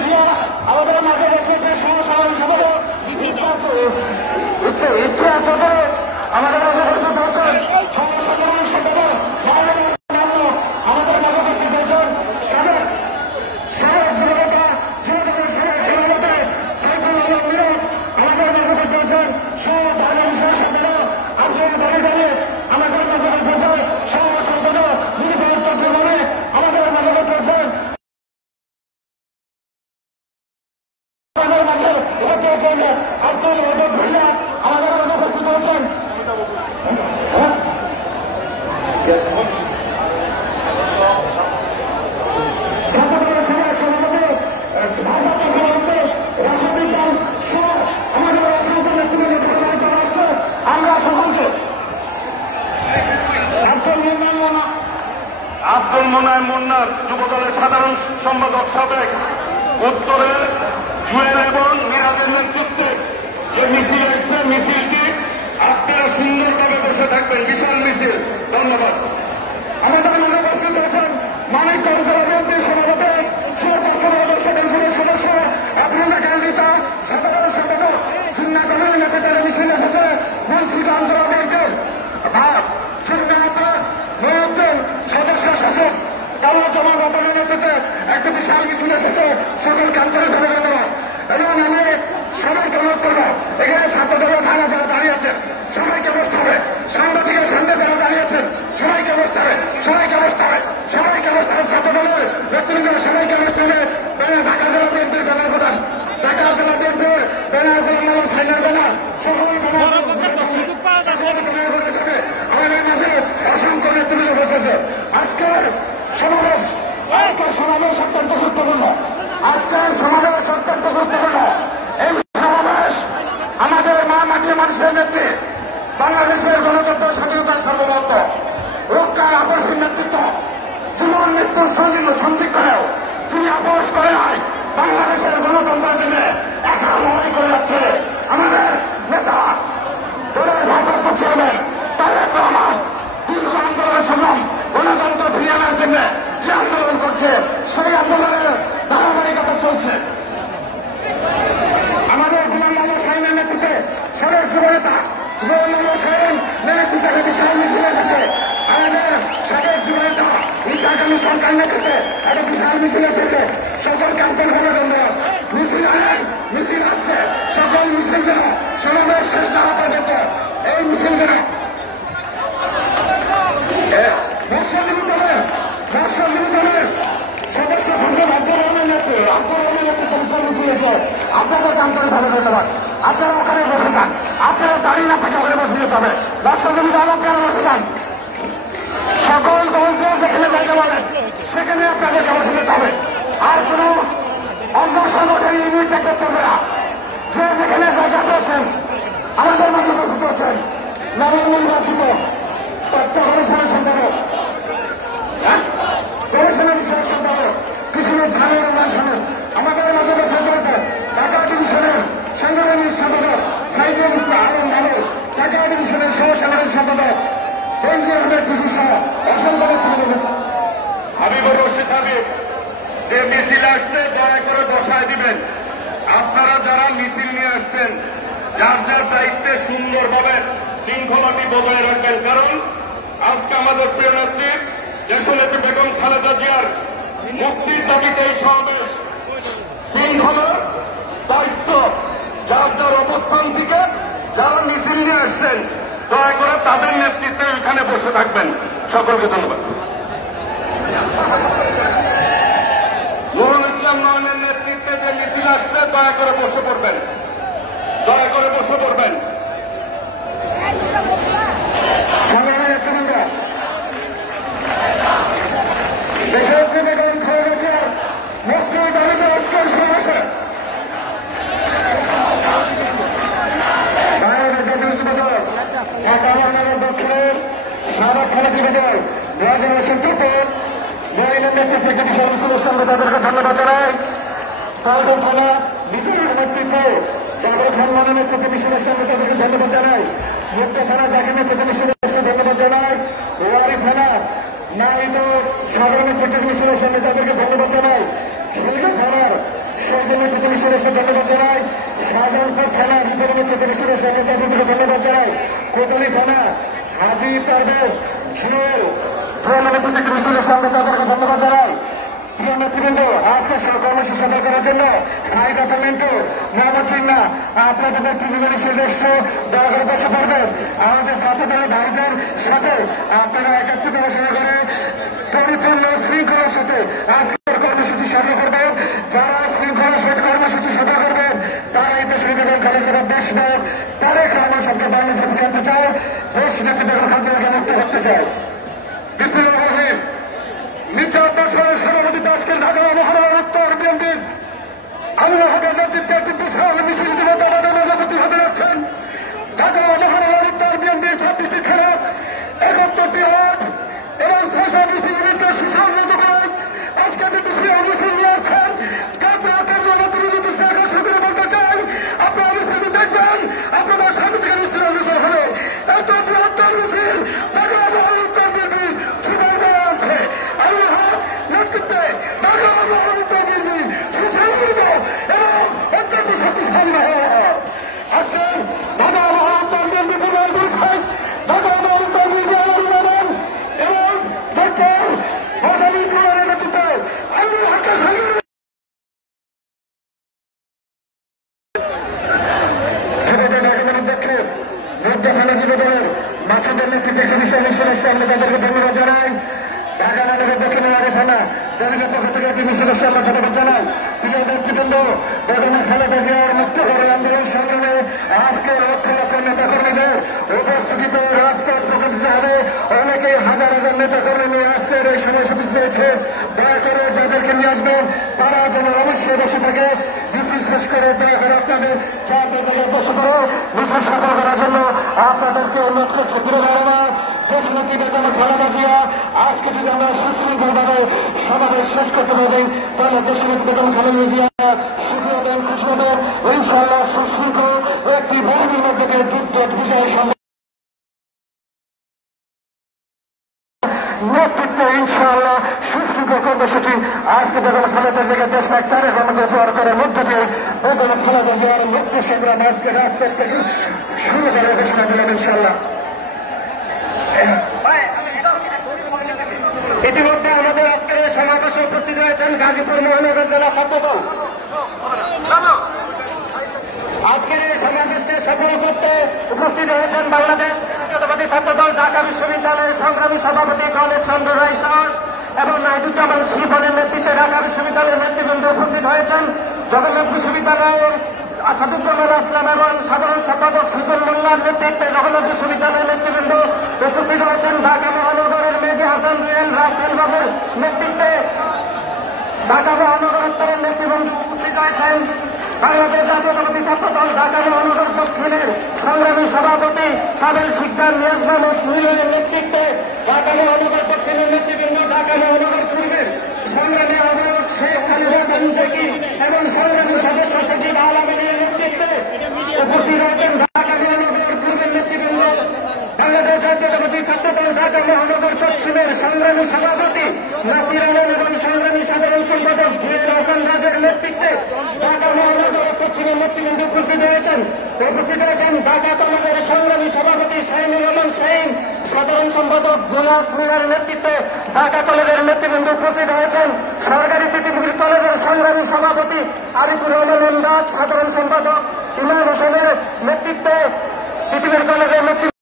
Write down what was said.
জিয়া আমাদের মাঝে রেখে যে সহসাধারণ সম্পাদক আমাদের মাঝে উপস্থিত হয়েছেন সহসাধারণ সম্পাদক আমাদের মাঝে উপস্থিত হয়েছেন সাবেক যুবনেতা যুবদলের সাবেক যুবনেতা সাইফুল আলম মিরর আমাদের মাঝে উপস্থিত হয়েছেন সহধারণ বিষয় সম্পাদক আব্দুল দাঁড়িয়ে আমাদের মাঝে উপস্থিত হয়েছেন সহ সম্পাদক নির্বাচন চট্টগ্রামে আমাদের মাঝে উপস্থিত হয়েছেন আব্দুল ওয়াদুদ ভুইয়া আমাদের মাঝে উপস্থিত হয়েছেন ছাত্রদলের সভাপতি ভারপ্রাপ্ত সভাপতি রাশিদুদ্দিন সহ আমাদের অসংখ্য নেতৃবৃন্দ করা আসছে। আমরা সকলকে আব্দুল মোনায়েম মুন্না যুবদলের সাধারণ সম্পাদক সাবেক উত্তরে জুয়েল এবং মিরাজের নেতৃত্বে যে মিছিল এসছে মিছিলটি আপনারা সুন্দরভাবে বসে থাকবেন। বিশাল মিছিল। ধন্যবাদ। আমাদের মাঝে উপস্থিত হয়েছেন মানিকগঞ্জ জেলা বিএনপির সভাপতি সাংসদের সদস্য আবরুল্লাহ কান্দিতা সাধারণ সম্পাদক জিন্না কমিটির নেতৃত্বের মিছিল এসেছে মুন্সিগঞ্জ জেলা বিএনপির মহিউদ্দিন সদস্য শাসক কালাজামান রতনের নেতৃত্বে একটি বিশাল মিছিল এসেছে। সকলকে আন্তরিকভাবে ধন্যবাদ এবং আমি সবাইকে অনুরোধ করবো এখানে ছাত্রদলীয় ধারা যারা দাঁড়িয়েছেন সবাইকে বসতে হবে। সাংবাদিকের সামনে যারা দাঁড়িয়েছেন সবাইকে বসতে হবে, সবাইকে বসতে হবে, সবাইকে বসতে হবে। ছাত্রদলের নেতৃবৃন্দ সবাইকে বসতে হবে। ঢাকা জেলা বিএনপির ব্যানার প্রধান, ঢাকা জেলা বিএনপির ব্যানার প্রধান সাইনার ব্যানার সকলের ব্যানার আমাদের মাঝে অসংখ্য নেতৃবৃন্দ বসেছে। আজকের সমাবেশ অত্যন্ত গুরুত্বপূর্ণ। আজকের সমাবেশ অত্যন্ত গুরুত্বপূর্ণ। এই সমাবেশ আমাদের মা মাটির মানুষের নেত্রী বাংলাদেশের গণতন্ত্র স্বাধীনতার সার্বভৌমত্ব রক্ষার আপসের নেতৃত্ব জীবন মৃত্যুর সন্ধিক্ষণেও যিনি আপোষ করে নাই বাংলাদেশের গণতন্ত্রের জন্য একা লড়াই করে যাচ্ছে আমাদের নেতা দলের ভারপ্রাপ্ত চেয়ারম্যান তারেক রহমান দীর্ঘ আন্দোলনের সংগ্রাম গণতন্ত্র ফিরিয়ে আনার জন্য যে আন্দোলন করছে সেই আন্দোলনের ধারাবাহিকতা চলছে। আমাদের গোলাম মোহাম্মদ শাহীনের নেতৃত্বে সাবেক যুবনেতা গোলাম মোহাম্মদ শাহীন নেতৃত্বে বিশাল মিছিল এসেছে। আমাদের সাবেক যুবনেতা ইশাক আলী সরকার নেতৃত্বে একটা বিশাল মিছিল এসেছে। সকলকে আন্তরিকভাবে ধন্যবাদ। মিছিল মিছিল আসছে। সকল মিছিল যেন সমাবেশ শেষ না হওয়া পর্যন্ত এই মিছিল যেন মৎস্যজীবী দলের সদস্য সংসদ আব্দুর রহমান নেতৃত্বে বিশাল মিছিল এসে আপনাদেরকে আন্তরিকভাবে ধন্যবাদ। আপনারা ওখানে বসে যান, আপনারা দাঁড়িয়ে না থেকে ওখানে বসে যেতে হবে। মৎস্যজীবী দল আপনারা বসে যান, সকল বলছে যেখানে জায়গা বলেন সেখানে আপনাদেরকে বসে যেতে হবে। আর কোন অন্য সংগঠনের ইউনিট দেখতে চলবে না। যে যেখানে জায়গা পেয়েছেন আমাদের মাঝে উপস্থিত হচ্ছেন নবনির্বাচিত তথ্য গবেষণা সম্পাদক গবেষণা বিষয়ক সম্পাদক কিশোর ঝাড়ু রহমান সাহেব আমাদের মাঝে উপস্থিত হয়েছেন ঢাকা ডিভিশনের সাংগঠনিক সম্পাদক সাইদুল ইসলাম আলম বাবু, ঢাকা ডিভিশনের সহ সাংগঠনিক সম্পাদক বেনজির আহমেদ টুটু সহ অসংখ্য নেতৃবৃন্দ। হাবিবুর রশিদ হাবিব যে মিছিল আসছে দয়া করে বসায় দিবেন। আপনারা যারা মিছিল নিয়ে আসছেন যার যার দায়িত্বে সুন্দরভাবে শৃঙ্খলাটি বজায় রাখবেন। কারণ আজকে আমাদের প্রিয় নেত্রী দেশনেত্রী বেগম খালেদা জিয়ার মুক্তির দাবিতে এই সমাবেশ। শৃঙ্খলার দায়িত্ব যার যার অবস্থান থেকে যারা মিছিল নিয়ে আসছেন দয়া করে তাদের নেতৃত্বে এখানে বসে থাকবেন। সকলকে ধন্যবাদ। নুরুল ইসলাম নয়নের নেতৃত্বে যে মিছিল আসছে দয়া করে বসে পড়বেন, দয়া করে বসে পড়বেন। দেশনেত্রী বেগম খালেদা জিয়ার মুক্তির দাবিতে আজকের সমাবেশে ঢাকা মহানগর দক্ষিণের সাবেক খালেদা জিয়ার নিয়াজুল হোসেন টিপু নয়নের নেতৃত্বে একটি বিশাল মিছিলের সামনে তাদেরকে ধন্যবাদ জানাই। তাদের থানা নিজের নেতৃত্বে জাভেদ হান্নানের নেতৃত্বে মিছিলের সামনে তাদেরকে ধন্যবাদ জানাই। মুক্ত থানা যাকে নেতৃত্বে মিছিলের ধন্যবাদ জানাই। ওয়ারি থানা নাহিদ সাধারণ নেতৃত্বে মিছিলের সামনে তাদেরকে ধন্যবাদ জানাই। ধন্যবাদ জানাই, শাহজাহানপুর থানা বিচারপতি প্রতিনিধিদের সঙ্গে তাদেরকে ধন্যবাদ জানাই, কোটালী থানা হাজি পারভেজ সুর প্রতিনিধিদের সঙ্গে তাদেরকে ধন্যবাদ জানাই। প্রিয় নেতৃবৃন্দ, আজকে কর্মসূচি সফল করার জন্য সাহিদ হাসান মিন্টু, মোহাম্মদ চিন্না, আপনাদের নেতৃত্বের সদস্য দয়া করে বসে পড়বেন। আমাদের ছাত্রদলের ভাইদের সাথে আপনারা একত্রিত ঘোষণা করে পরিপূর্ণ শৃঙ্খলার সাথে আজকের কর্মসূচি সফল করবেন। যারা শৃঙ্খলার সাথে কর্মসূচি সফল করবেন তারা এই দেশের বেগম খালেদা দেশ নায়ক তারেক রহমান সাহেবকে বাংলাদেশে ফিরে আনতে চায়, দেশ নেত্রী বেগম খালেদাকে মুক্ত করতে চায়। বিসমিল্লাহির রহমানির রহিম। মির্জা আব্বাস খানের সভাপতিত্বে আজকের ঢাকা মহানগর উত্তর বিএনপির আল্লাহ হকের নেতৃত্বে একটি বিশাল মিছিল ইতিমধ্যে আমাদের মাঝে উপস্থিত হতে যাচ্ছেন। ঢাকা মহানগর উত্তর বিএনপির 26টি খেলাপ, 71টি ওয়ার্ড এবং 620 ইউনিটকে সুসংহত করে আজকে যে বিশাল মিছিল নিয়ে আসছেন, বলতে চাই আপনারা মিছিল দেখবেন, আপনাদের সামনে থেকে মিছিল মিছিল হবে। এত বৃহত্তর মিছিল ঢাকা মহানগর উত্তর বিএনপি সুবাই দেওয়া আছে। আল্লাহ নেতৃত্বে ঢাকা মহানগর উত্তর বিএনপি সুসংগঠিত এবং অত্যন্ত শক্তিশালী হয়ে আজকে ঢাকা মহানগর উত্তর বিএনপি ঢাকা মহানগর উত্তর বিএনপি এবং ডক্টর মোজামিল কুমারের নেতৃত্বে আল্লাহ হকের মাসুদের নেতৃত্বে আমরা তাদেরকে ধন্যবাদ জানাই। ঢাকা নগরের দক্ষিণ থানা দলের পক্ষ থেকে একটি মিছিলের সামনে ধন্যবাদ জানাই। প্রিয় নেতৃবৃন্দ, বেগম খালেদা জিয়ার মুক্ত করে আন্দোলন সংগ্রামে আজকে লক্ষ লক্ষ নেতা কর্মীদের উপস্থিতিতে রাজপথ প্রকাশিত হবে। অনেকে হাজার হাজার নেতা কর্মী নিয়ে আজকের এই সময়সূচি পেয়েছে। দয়া করে যাদেরকে নিয়ে আসবেন তারা যেন অবশ্যই বসে থাকে। মিছিল শেষ করে দয়া করে আপনাদের চার জায়গায় বসে করে মিছিল সফল করার জন্য আপনাদেরকে অনুরোধ করছে। তুলে দাঁড়ানো দেশনেত্রী বেগম খালেদা জিয়া আজকে যদি আমরা সুশৃঙ্খলভাবে সমাবেশ শেষ করতে পারেন তাহলে দেশনেত্রী বেগম খালেদা জিয়া সুখী হবেন, খুশি হবেন। ইনশাআল্লাহ সুশৃঙ্খল একটি বাহিনীর মধ্যে যুদ্ধ বিজয় সম্ভব নেতৃত্বে ইনশাআল্লাহ সুশৃঙ্খল কর্মসূচি আজকে বেগম খালেদা জিয়াকে দেশ নায়ক তারেক রহমানকে জোয়ার করার মধ্য দিয়ে বেগম খালেদা জিয়ার মুক্ত সংগ্রাম আজকে রাজপথ থেকে শুরু করার ঘোষণা দিলাম ইনশাআল্লাহ। ইতিমধ্যে আমাদের আজকের এই সমাবেশে উপস্থিত হয়েছেন গাজীপুর মহানগর জেলা ছাত্রদল। আজকের এই সমাবেশকে সফল করতে উপস্থিত হয়েছেন বাংলাদেশ জাতীয়তাবাদী ছাত্রদল ঢাকা বিশ্ববিদ্যালয়ের সংগ্রামী সভাপতি কলেজ চন্দ্র রায় স্যার এবং নাইদুজ্জামান শিবনের নেতৃত্বে ঢাকা বিশ্ববিদ্যালয়ের নেতৃবৃন্দ উপস্থিত হয়েছেন। জগন্নাথ বিশ্ববিদ্যালয়ের আসাদুজ্জামান আসলাম এবং সাধারণ সম্পাদক সুজন মোল্লার নেতৃত্বে জগন্নাথ বিশ্ববিদ্যালয়ের নেতৃবৃন্দ উপস্থিত হয়েছেন। ঢাকা মহানগরের মেহেদী হাসান রিয়েল রাফেল বাবুর নেতৃত্বে ঢাকা মহানগর উত্তরের নেতৃবৃন্দ উপস্থিত হয়েছেন। বাংলাদেশ জাতীয়তাবাদী ছাত্রদল ঢাকা মহানগর দক্ষিণের সংগ্রামী সভাপতি কাদের শিকদার নিয়াজ মাহমুদ মিলনের নেতৃত্বে ঢাকা মহানগর দক্ষিণের নেতৃবৃন্দ, ঢাকা মহানগর পূর্বের সংগ্রামী আহ্বায়ক শেখ খালিদ হাসান জেকি এবং সংগ্রামী সদস্য সচিব আলামিনের নেতৃত্বে উপস্থিত হয়েছেন। ঢাকা মহানগর পূর্বের নেতৃবৃন্দ, বাংলাদেশ জাতীয়তাবাদী ছাত্রদল ঢাকা মহানগর দক্ষিণের সংগ্রামী সভাপতি নাসির আলম এবং সংগ্রামী সাধারণ সম্পাদক জিয়াউর রহমান রাজের নেতৃত্বে ঢাকা মহানগর দক্ষিণের নেতৃবৃন্দ উপস্থিত হয়েছেন। ঢাকা কলেজের সংগ্রামী সভাপতি শাহিনুর রহমান শাহিন, সাধারণ সম্পাদক জুলাস মিনার নেতৃত্বে ঢাকা কলেজের নেতৃবৃন্দ উপস্থিত হয়েছেন। সরকারি পৃথিবীর কলেজের সংগ্রামী সভাপতি আরিফুর রহমান এমদাদ, সাধারণ সম্পাদক ইমাম হোসেনের নেতৃত্বে